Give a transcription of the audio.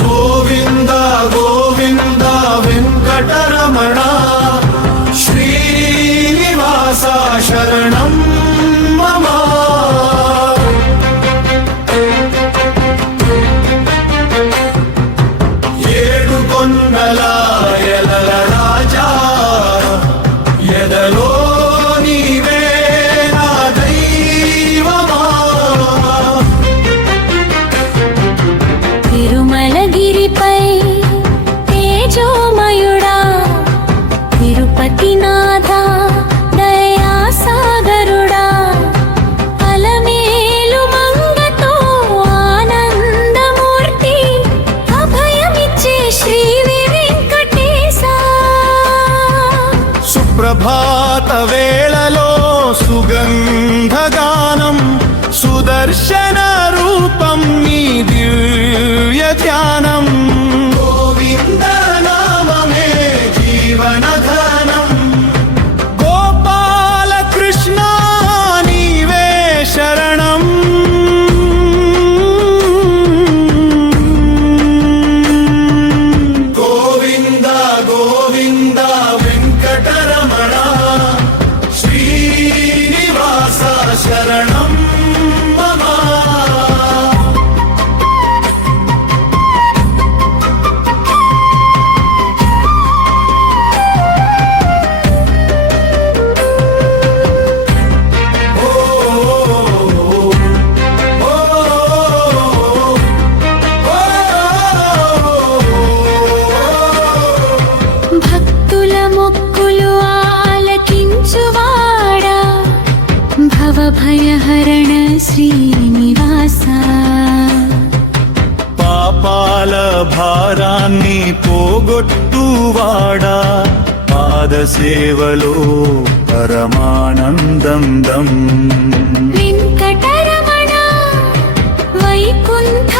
గోవింద గోవింద వెంకటరమణ శ్రీనివాస శరణం మమ. ఏడు కొండల ఎలల రాజా ఎదలో నీవే నా దైవమా. తిరుమలగిరిపై తేజోమయుడా తిరుపతినాథ దయాసాగరుడా అలమేలు మంగతో ఆనందమూర్తి అభయమిచ్చే శ్రీ వెంకటేశ. సుప్రభాత వేళలో సుగంధగానం సుదర్శన రూపం నీ దివ్య ధ్యానం. గోవింద నామమే జీవనధనం గోపాల కృష్ణ నీవే శరణం. గోవింద గోవింద వెంకటరమణ శ్రీనివాస శరణం మమ. భక్తుల మొక్కులు ఆలకించువాడా భవభయహరణ శ్రీనివాస. పాపాల భారాన్ని పోగొట్టువాడా పాద సేవలో పరమానందం దం. వెంకటరమణ వైకుంఠ